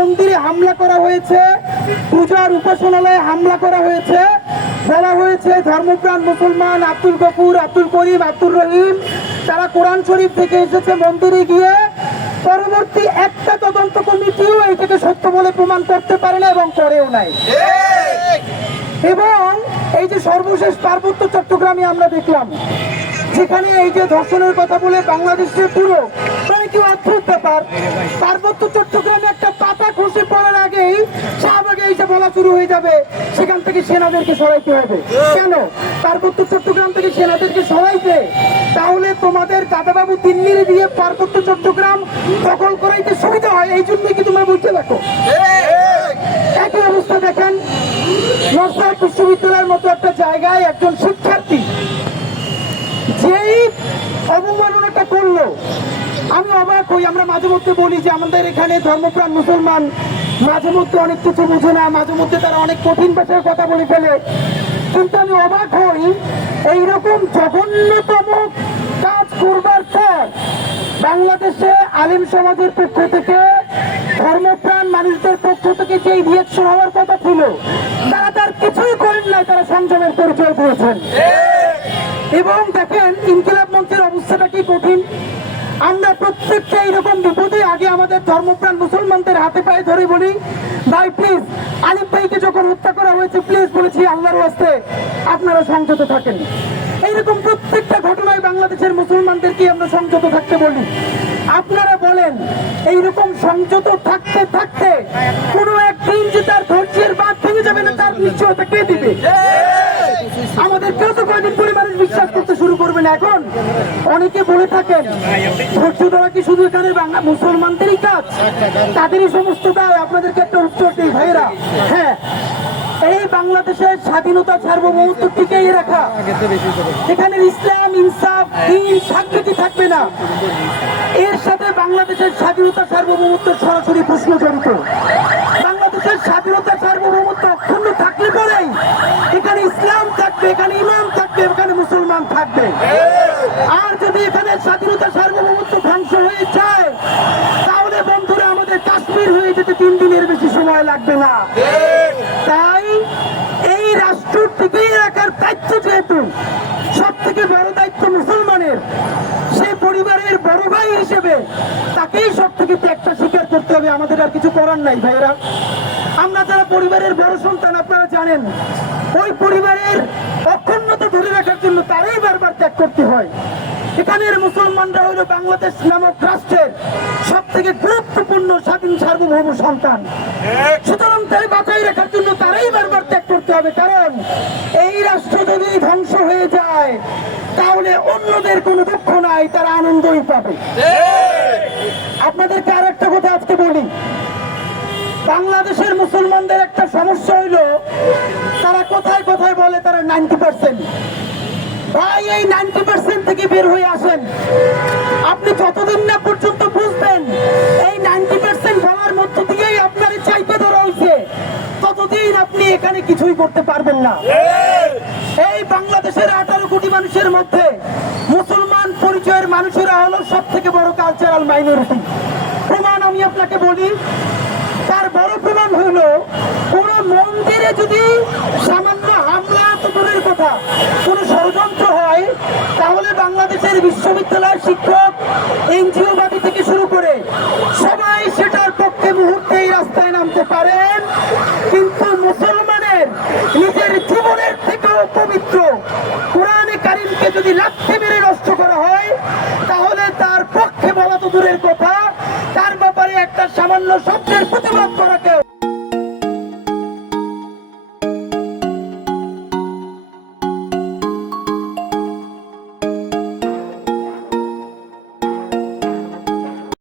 মন্দিরে হামলা করা হয়েছে, পূজার উপাসনালয়ে হামলা করা হয়েছে, বলা হয়েছে ধর্মপ্রাণ মুসলমান আব্দুল গফুর, আব্দুল করিম, আব্দুর রহিম তারা কোরআন শরীফ থেকে এসেছে মন্দিরে গিয়ে। পরবর্তী একটা তদন্ত কমিটিও এটাকে সত্য বলে প্রমাণ করতে পারে না এবং করেও নাই। এবং এই যে সর্বশেষ পার্বত্য চট্টগ্রামে আমরা দেখলাম, যেখানে এই যে ধর্ষণের কথা বলে বাংলাদেশের পুরো মানে কি অদ্ভুত ব্যাপার, পার্বত্য চট্টগ্রামে একটা পাতা খসে পড়ার আগেই শাহবাগে এসে বলা শুরু হয়ে যাবে সেখান থেকে সেনাদেরকে সরাইতে হবে। কেন পার্বত্য চট্টগ্রাম থেকে সেনাদেরকে সরাইতে? তাহলে তোমাদের দাদাবাবু দিল্লির দিয়ে পার্বত্য চট্টগ্রাম দখল করাইতে সুবিধা হয়, এই জন্যই কি তোমরা বুঝতে দেখো। একই অবস্থা দেখেন নরসাদ বিশ্ববিদ্যালয়ের মতো একটা জায়গায় একজন শিক্ষার্থী যেই অবমাননাটা করলো, আমি অবাক হই। আমরা মাঝে মধ্যে বলি যে আমাদের এখানে ধর্মপ্রাণ মুসলমান মাঝে মধ্যে অনেক কিছু বুঝে না, মাঝে মধ্যে তারা অনেক কঠিন ভাষায় কথা বলে ফেলে, কিন্তু আমি অবাক হই এইরকম জঘন্যতম কাজ করবার পর বাংলাদেশে আলেম সমাজের পক্ষ থেকে, ধর্মপ্রাণ মানুষদের পক্ষ থেকে যে রিয়াকশন হওয়ার কথা ছিল তারা তার কিছুই করেন না, তারা সংযমের পরিচয় দিয়েছেন। এবং দেখেন ইনকিলাব মঞ্চের অবস্থাটা কি কঠিন। আমরা প্রত্যেকটা এইরকম বিপদে আগে আমাদের ধর্মপ্রাণ মুসলমানদের হাতে পায়ে ধরে বলি, ভাই প্লিজ, আলিফ ভাইকে যখন হত্যা করা হয়েছে প্লিজ বলেছি আল্লাহর ওয়াস্তে আপনারা সংযত থাকেন। এইরকম প্রত্যেকটা ঘটনায় বাংলাদেশের মুসলমানদেরকে আমরা সংযত থাকতে বলি। আপনারা বলেন এইরকম সংযত থাকতে থাকতে কোনো একদিন যে তার ধৈর্যের বাঁধ ভেঙে যাবে না তার নিশ্চয়তা কে দিবে? আমাদের কেউ তো কয়েকদিন পরে মানুষ বিশ্বাস করতে শুরু করবেন। এখন অনেকে বলে থাকেন ধৈর্য ধরা কি শুধু এখানে বাংলা মুসলমানদেরই কাজ, তাদেরই সমস্ত দায়? আপনাদেরকে একটা উত্তর দিই ভাইয়েরা, হ্যাঁ, এই বাংলাদেশের স্বাধীনতা সার্বভৌমত্ব টিকিয়ে রাখা, এখানে ইসলাম, ইনসাফ, দ্বীন, সাংস্কৃতি থাকবে না, এর সাথে বাংলাদেশের স্বাধীনতা সার্বভৌমত্ব সরাসরি প্রশ্ন জড়িত। বাংলাদেশের স্বাধীনতা সার্বভৌমত্ব অক্ষুণ্ণ থাকলে পরেই এখানে ইসলাম থাকবে, এখানে ইমাম থাকবে, এখানে মুসলমান থাকবে। আর যদি এখানে স্বাধীনতা সার্বভৌমত্ব ধ্বংস হয়ে যায় তাহলে বন্ধুরা আমাদের কাশ্মীর হয়ে যেতে 3 দিনের বেশি সময় লাগবে না। তাই এই রাষ্ট্র টিকিয়ে রাখার দায়িত্ব যেহেতু সব থেকে বড় দায়িত্ব মুসলমানের, সে পরিবারের বড় ভাই হিসেবে তাকেই সব থেকে ত্যাগটা স্বীকার করতে হবে। আমাদের আর কিছু করার নাই ভাইয়েরা। আমরা যারা পরিবারের বড় সন্তান আপনারা জানেন, ওই পরিবারের অক্ষুণ্ণতা ধরে রাখার জন্য তারাই বারবার ত্যাগ করতে হয়। এখানের মুসলমানরা হলো বাংলাদেশ নামক রাষ্ট্রের সব থেকে গুরুত্বপূর্ণ স্বাধীন সার্বভৌম সন্তান। সুতরাং তাই বাঁচাই রাখার জন্য তারাই বারবার ত্যাগ করতে হবে, কারণ এই রাষ্ট্র যদি ধ্বংস হয়ে যায় তাহলে অন্যদের কোনো দুঃখ নাই, তারা আনন্দই পাবে। আপনাদেরকে আর একটা কথা আজকে বলি, বাংলাদেশের মুসলমানদের একটা সমস্যা হইলো তারা কোথায় কোথায় বলে তারা 90%। ভাই এই 90% থেকে বের হয়ে আসেন। আপনি যতদিন না পর্যন্ত বুঝবেন এই 90% বলার মধ্য দিয়েই আপনার চাইতে ধরা হয়েছে, ততদিন আপনি এখানে কিছুই করতে পারবেন না। এই বাংলাদেশের 18 কোটি মানুষের মধ্যে মুসলমান পরিচয়ের মানুষেরা হলো সব থেকে বড় কালচারাল মাইনরিটি। প্রমাণ আমি আপনাকে বলি, তার বড় প্রমাণ হলো কোন মন্দিরে যদি সামান্য হামলা তো দূরের কথা, কোন ষড়যন্ত্র হয় তাহলে বাংলাদেশের বিশ্ববিদ্যালয়ের শিক্ষক, এনজিও বাদী থেকে শুরু করে সবাই সেটার পক্ষে মুহূর্তেই রাস্তায় নামতে পারেন। কিন্তু মুসলমানের নিজের জীবনের থেকেও পবিত্র কোরআনে কারিমকে যদি লাথি মেরে নষ্ট করা হয় তাহলে তার পক্ষে বলা তো দূরের কথা, তার ব্যাপারে একটা সামান্য শব্দের প্রতিবাদ করা কেউ